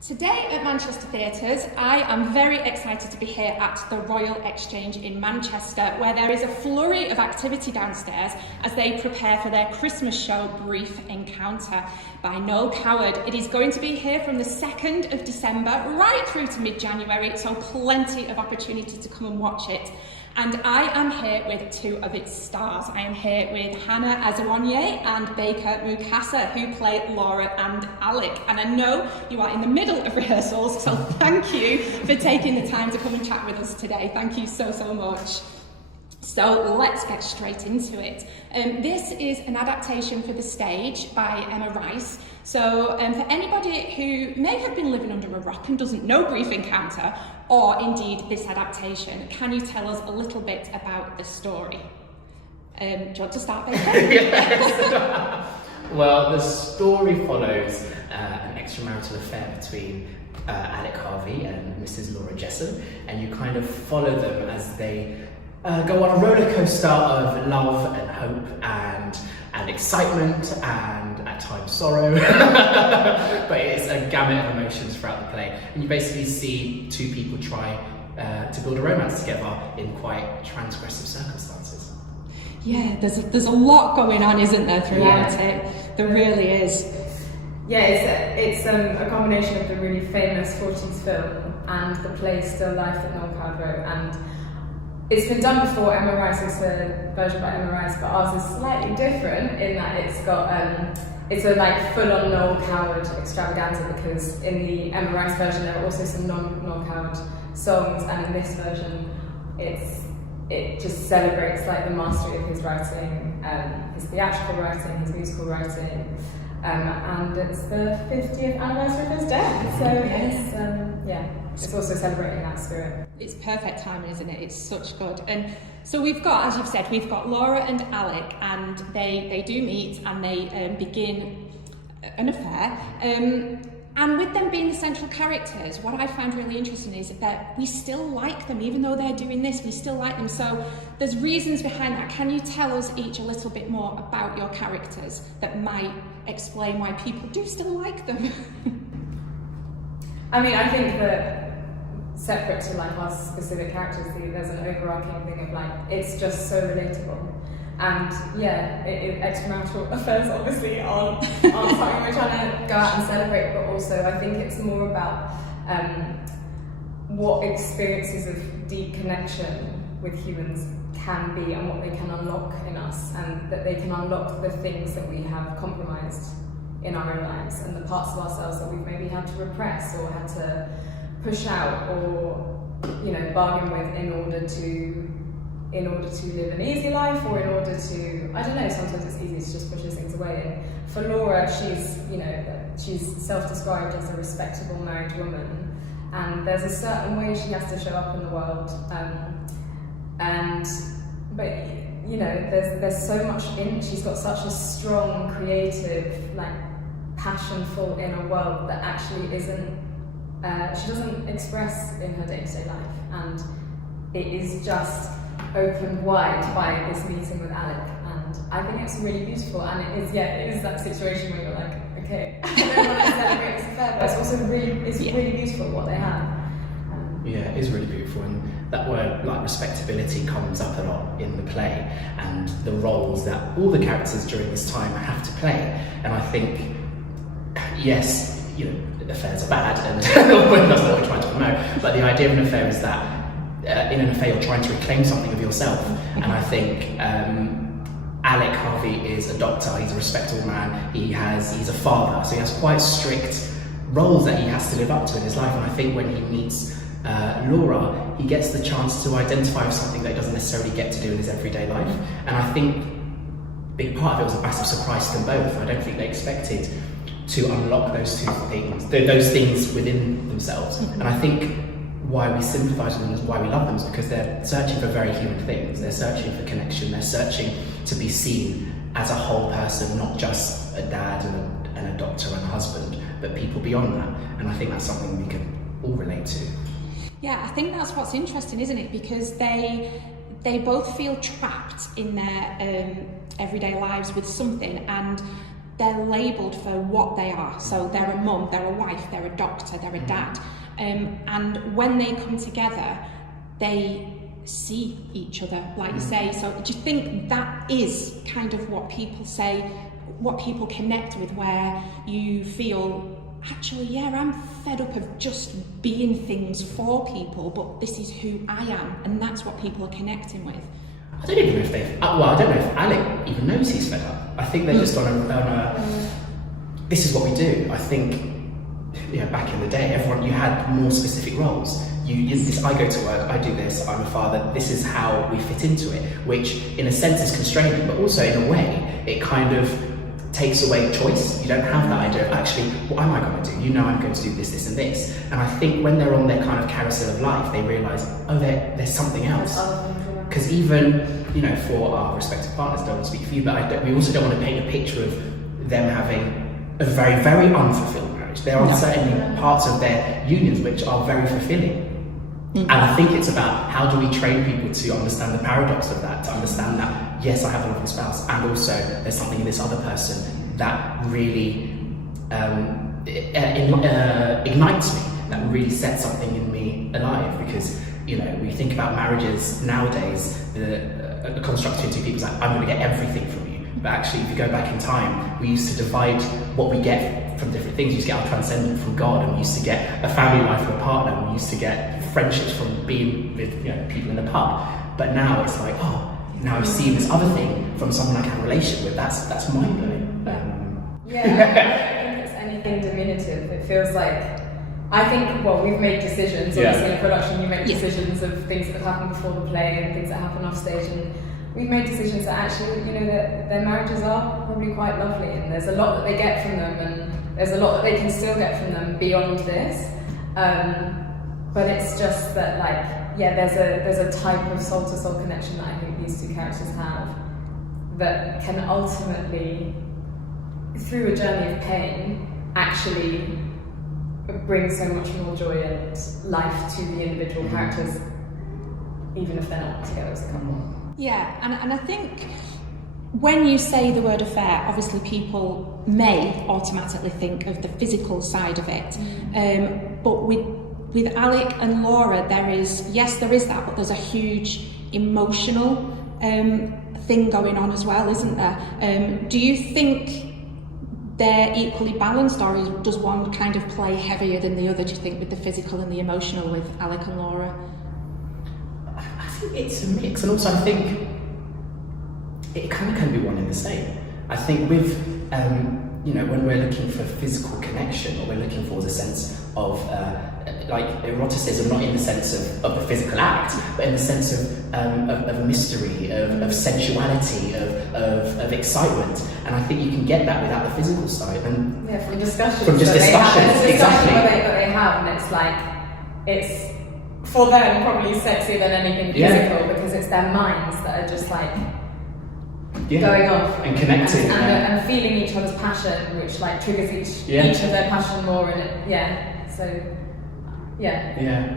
Today at Manchester Theatres, I am very excited to be here at the Royal Exchange in Manchester, where there is a flurry of activity downstairs as they prepare for their Christmas show, Brief Encounter, by Noël Coward. It is going to be here from the 2nd of December right through to mid-January, so plenty of opportunity to come and watch it. And I am here with two of its stars. I am here with Hannah Azuonye and Baker Mukasa, who play Laura and Alec. And I know you are in the middle of rehearsals, so thank you for taking the time to come and chat with us today. Thank you so, so much. So let's get straight into it. This is an adaptation for the stage by Emma Rice. So for anybody who may have been living under a rock and doesn't know Brief Encounter, or indeed this adaptation, can you tell us a little bit about the story? Do you want to start, Baker? Yes. Well, the story follows an extramarital affair between Alec Harvey and Mrs. Laura Jesson, and you kind of follow them as they go on a roller coaster of love and hope and excitement and at times sorrow. But it's a gamut of emotions throughout the play, and you basically see two people try to build a romance together in quite transgressive circumstances. Yeah, there's a lot going on, isn't there, throughout it? There really is. Yeah, it's a combination of the really famous 40s film and the play Still Life that Noël Coward wrote, and it's been done before. Emma Rice is a version by Emma Rice, but ours is slightly different in that it's got it's a like full-on Noël Coward extravaganza, because in the Emma Rice version there are also some non-Noël Coward songs, and in this version it just celebrates like the mastery of his writing, his theatrical writing, his musical writing, and it's the 50th anniversary of his death. So it's also celebrating that spirit. It's perfect timing, isn't it? It's such good. And so we've got, as you've said, we've got Laura and Alec, and they do meet and they begin an affair. And with them being the central characters, what I find really interesting is that we still like them, even though they're doing this, we still like them. So there's reasons behind that. Can you tell us each a little bit more about your characters that might explain why people do still like them? I mean, I think that separate to like our specific characters, there's an overarching thing of like, it's just so relatable. And yeah, extramarital affairs obviously aren't something we're trying to go out and celebrate, but also I think it's more about what experiences of deep connection with humans can be and what they can unlock in us, and that they can unlock the things that we have compromised in our own lives, and the parts of ourselves that we've maybe had to repress or had to push out or, you know, bargain with in order to live an easy life, or in order to, I don't know, sometimes it's easy to just push those things away. And for Laura, she's self-described as a respectable married woman, and there's a certain way she has to show up in the world, but you know, there's so much in, she's got such a strong, creative, like passionful inner world that actually isn't, she doesn't express in her day-to-day life, and it is just opened wide by this meeting with Alec, and I think it's really beautiful. And it is that situation where you're like, okay, I don't want to celebrate this affair, but it's also really beautiful what they have. Yeah, it is really beautiful, and that word like respectability comes up a lot in the play, and the roles that all the characters during this time have to play. And I think, yes, you know, affairs are bad, and that's what we're trying to promote, but the idea of an affair is that in an affair you're trying to reclaim something of yourself. And I think Alec Harvey is a doctor, he's a respectable man, he's a father, so he has quite strict roles that he has to live up to in his life. And I think when he meets Laura, he gets the chance to identify with something that he doesn't necessarily get to do in his everyday life. And I think a big part of it was a massive surprise to them both. I don't think they expected to unlock those things within themselves. And I think why we sympathise with them is why we love them, is because they're searching for very human things. They're searching for connection, they're searching to be seen as a whole person, not just a dad and a doctor and a husband, but people beyond that. And I think that's something we can all relate to. Yeah, I think that's what's interesting, isn't it? Because they both feel trapped in their everyday lives with something, and they're labelled for what they are. So they're a mum, they're a wife, they're a doctor, they're a dad. And when they come together, they see each other, like you say. So do you think that is kind of what people say, what people connect with, where you feel, actually, yeah, I'm fed up of just being things for people, but this is who I am, and that's what people are connecting with? I don't even know if they've, well, I don't know if Alec even knows he's fed up. I think they're just on a this is what we do. I think, back in the day, you had more specific roles. I go to work, I do this, I'm a father, this is how we fit into it, which in a sense is constraining, but also in a way, it kind of takes away choice. You don't have that idea of, actually, what am I going to do? I'm going to do this, this and this. And I think when they're on their kind of carousel of life, they realise, oh, there's something else. Because even, for our respective partners, don't want to speak for you, but we also don't want to paint a picture of them having a very, very unfulfilled marriage. There are certainly parts of their unions which are very fulfilling. And I think it's about, how do we train people to understand the paradox of that, to understand that, yes, I have a loving spouse, and also there's something in this other person that really ignites me, that really sets something in me alive. Because, we think about marriages nowadays, the construct between two people is like, I'm going to get everything from you. But actually, if you go back in time, we used to divide what we get from different things. We used to get our transcendent from God, and we used to get a family life from a partner, and we used to get friendships from being with people in the pub. But now it's like, now I've seen this other thing from someone I can have a relationship with. That's mind blowing. I don't think it's anything diminutive. It feels like, I think, we've made decisions. Obviously, in a production, you make decisions of things that have happened before the play and things that happen off stage, and we've made decisions that actually, that their marriages are probably quite lovely, and there's a lot that they get from them, and there's a lot that they can still get from them beyond this. But it's just that, there's a type of soul-to-soul connection that I think these two characters have that can ultimately, through a journey of pain, actually bring so much more joy and life to the individual characters, even if they're not together as a couple. Yeah, and I think when you say the word affair, obviously people may automatically think of the physical side of it, but with Alec and Laura, there is that, but there's a huge emotional thing going on as well, isn't there? Do you think they're equally balanced, or does one kind of play heavier than the other, do you think, with the physical and the emotional with Alec and Laura? I think it's a mix, and also I think it kind of can be one and the same. I think with, when we're looking for physical connection, what we're looking for is a sense of eroticism, not in the sense of the physical act, but in the sense of mystery, of sensuality, of excitement. And I think you can get that without the physical side. And from discussions. From just discussions, exactly. That they have, and it's like, it's for them probably sexier than anything physical, because it's their minds that are just like going off and connecting and feeling each other's passion, which triggers each of their passion more, and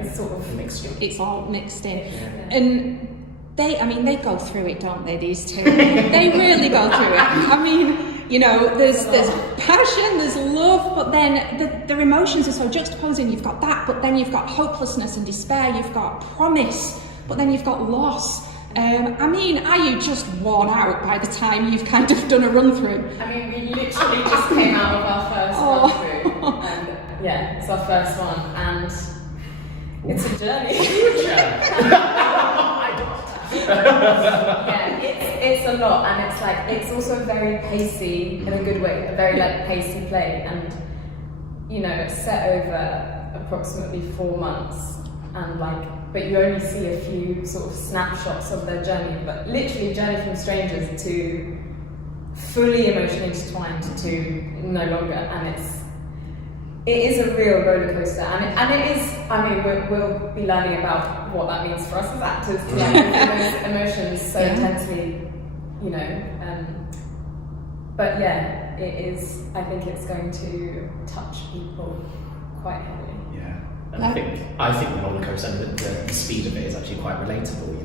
it's sort of mixed. It's all mixed in, and they go through it, don't they? These two, they really go through it. I mean, there's passion, there's love, but then their emotions are so juxtaposing. You've got that, but then you've got hopelessness and despair. You've got promise, but then you've got loss. Are you just worn out by the time you've kind of done a run through? I mean, we literally just came out of our first run through, and it's our first one, and it's a journey. It's a lot, and it's also very pacey in a good way, a very pacey play, and it's set over approximately 4 months, and but you only see a few sort of snapshots of their journey, but literally journey from strangers to fully emotionally intertwined to no longer, and it is a real roller coaster, and it is. I mean, we'll be learning about what that means for us as actors to feel those emotions so intensely, but it is. I think it's going to touch people quite heavily. Yeah. And I think the roller coaster and the speed of it is actually quite relatable.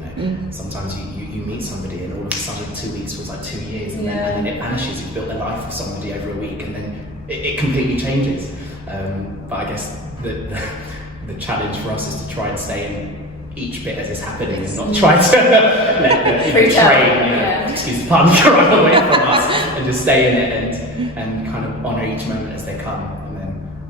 Sometimes you meet somebody and all of a sudden 2 weeks feels like 2 years, and then it vanishes. You've built the life of somebody over a week, and then it completely changes. But I guess the challenge for us is to try and stay in each bit as it's happening, and not try to let the train, excuse the pun, run away from us, and just stay in it and kind of honour each moment as they come.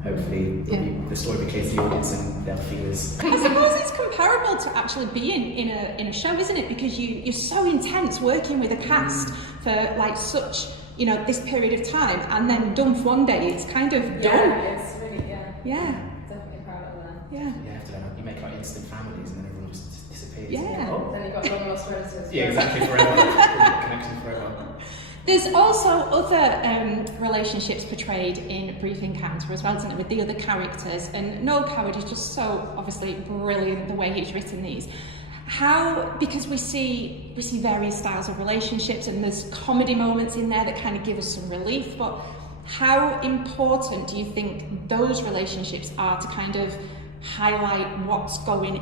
Hopefully the story will be clear to the audience and they'll feel as... I suppose it's comparable to actually being in a show, isn't it? Because you're so intense working with a cast for like such, this period of time, and then done for one day, it's kind of done. It's really, definitely parallel there. You have to learn, you make like instant families and then everyone just disappears. Then you've got long lost relatives. Yeah, exactly, forever. Connection forever. There's also other relationships portrayed in Brief Encounter as well, isn't it, with the other characters, and Noël Coward is just so obviously brilliant the way he's written these. Because we see various styles of relationships, and there's comedy moments in there that kind of give us some relief, but how important do you think those relationships are to kind of highlight what's going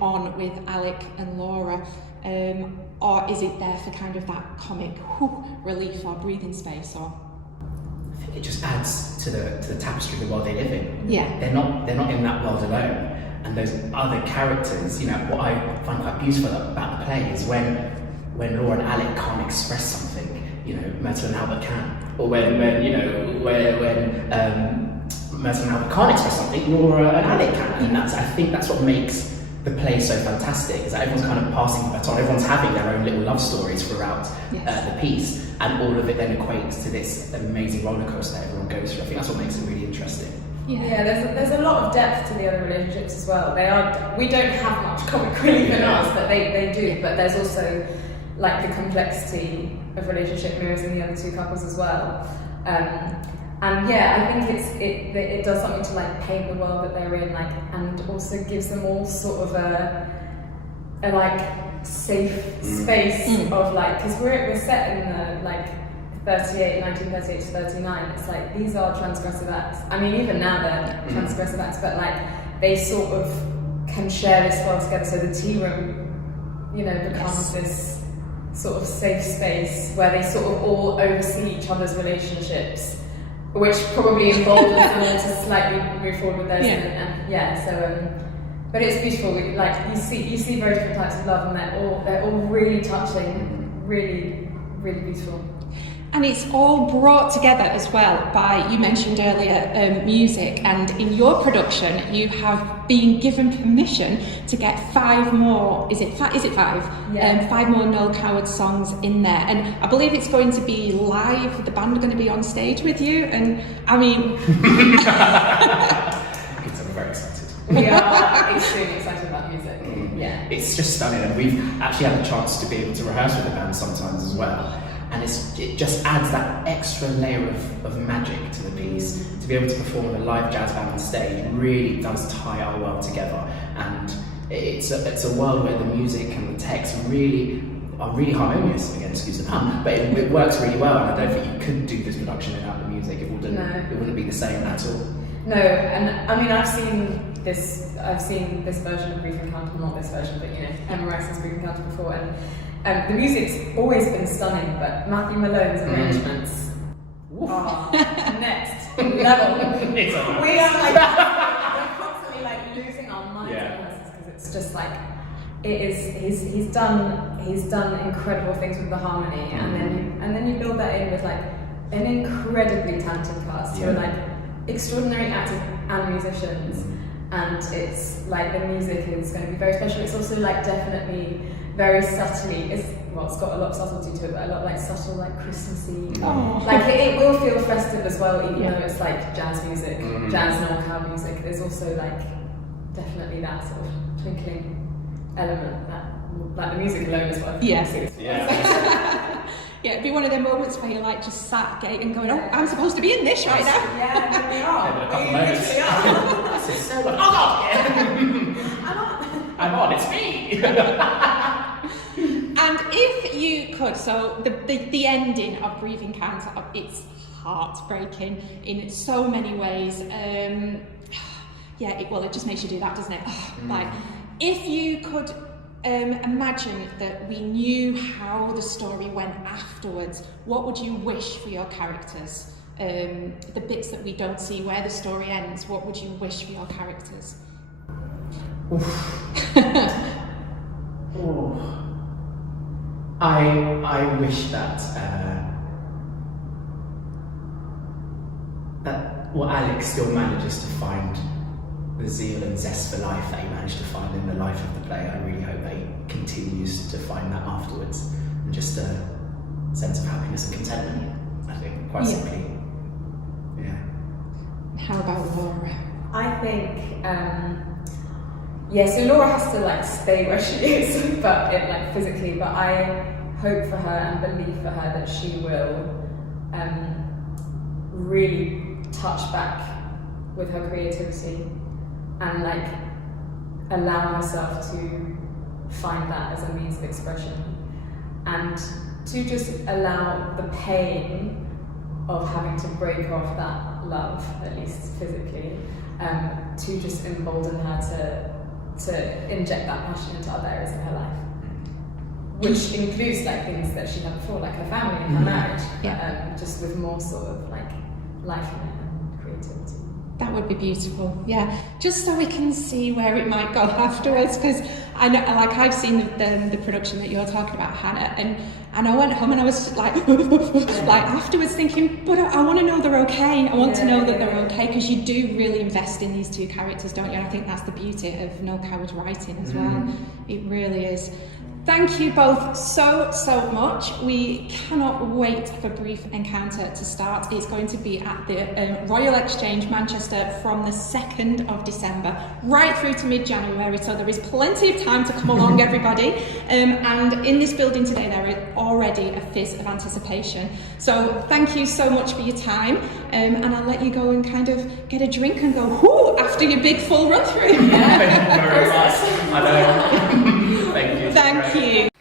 on with Alec and Laura? Or is it there for kind of that comic relief or breathing space? Or I think it just adds to the tapestry of the world they live in. Yeah, they're not in that world alone. And those other characters, what I find quite beautiful about the play is when Laura and Alec can't express something, Myrtle and Albert can, or when Myrtle and Albert can't express something, Laura and Alec can, and I think that's what makes the play so fantastic, is that everyone's kind of passing the baton, everyone's having their own little love stories throughout the piece, and all of it then equates to this amazing roller coaster that everyone goes through. I think that's what makes it really interesting. There's a lot of depth to the other relationships as well. We don't have much comic relief in ours, but they do. But there's also like the complexity of relationship mirrors in the other two couples as well. And I think it does something to like paint the world that they're in, and also gives them all sort of a safe space of because we're set in the 1938 to 39. It's like these are transgressive acts. I mean, even now they're transgressive acts, but they sort of can share this world together. So the tea room, becomes this sort of safe space where they sort of all oversee each other's relationships, which probably emboldens them all to slightly move forward with theirs. But it's beautiful. You see very different types of love, and they're all really touching, really, really beautiful. And it's all brought together as well by, you mentioned earlier, music, and in your production you have been given permission to get 5 more, is it 5? Yeah. 5 more Noël Coward songs in there, and I believe it's going to be live, the band are going to be on stage with you, and I mean... I'm very excited. We are extremely excited about music. Yeah. It's just stunning, and we've actually had the chance to be able to rehearse with the band sometimes as well. And it just adds that extra layer of magic to the piece. To be able to perform with a live jazz band on stage really does tie our world together. And it's a world where the music and the text are really harmonious. Again, excuse the pun, but it works really well. And I don't think you could do this production without the music. It wouldn't be the same at all. No, and I mean I've seen this version of Brief Encounter, not this version, but Emma Rice's Brief Encounter before, and the music's always been stunning, but Matthew Malone's arrangements are next level. We are constantly losing our minds because it's just he's done incredible things with the harmony, and then you build that in with an incredibly talented cast who are extraordinary actors and musicians, and it's the music is going to be very special. It's also definitely very subtly, it's got a lot of subtlety to it, but a lot subtle, Christmassy. It will feel festive as well, even though it's jazz music, jazz Noël Coward music. There's also definitely that sort of twinkling element that the music alone is what. Yes. Yeah. Yeah, it'd be one of them moments where you're just sat gating going, oh, I'm supposed to be in this right now. Yeah, we are. We literally are. This is so I'm on, it's me! And if you could, so the ending of Brief Encounter, it's heartbreaking in so many ways. yeah, it just makes you do that, doesn't it? Oh, like, if you could imagine that we knew how the story went afterwards, what would you wish for your characters? The bits that we don't see, where the story ends, what would you wish for your characters? I wish that Alec still manages to find the zeal and zest for life that he managed to find in the life of the play. I really hope that he continues to find that afterwards, and just a sense of happiness and contentment, I think, quite simply. Yeah. How about Laura? I think, so Laura has to like stay where she is, but physically. But I hope for her and believe for her that she will really touch back with her creativity and like allow herself to find that as a means of expression, and to just allow the pain of having to break off that love, at least physically, to just embolden her to inject that passion into other areas of her life, which includes like things that she had before, like her family and her marriage, just with more sort of like life in it and creativity. That would be beautiful, yeah. Just so we can see where it might go afterwards, because I know, like, I've seen the production that you're talking about, Hannah, and I went home and I was like, like afterwards thinking, but I want to know they're okay. I want to know that they're okay, because you do really invest in these two characters, don't you? And I think that's the beauty of Noël Coward's writing as well. It really is. Thank you both so much. We cannot wait for Brief Encounter to start. It's going to be at the Royal Exchange, Manchester, from the 2nd of December, right through to mid-January, so there is plenty of time to come along, everybody. And in this building today, there is already a fizz of anticipation. So thank you so much for your time, and I'll let you go and kind of get a drink and go, whoo, after your big full run-through. Thank you very much. I know. Thank you. Thank you.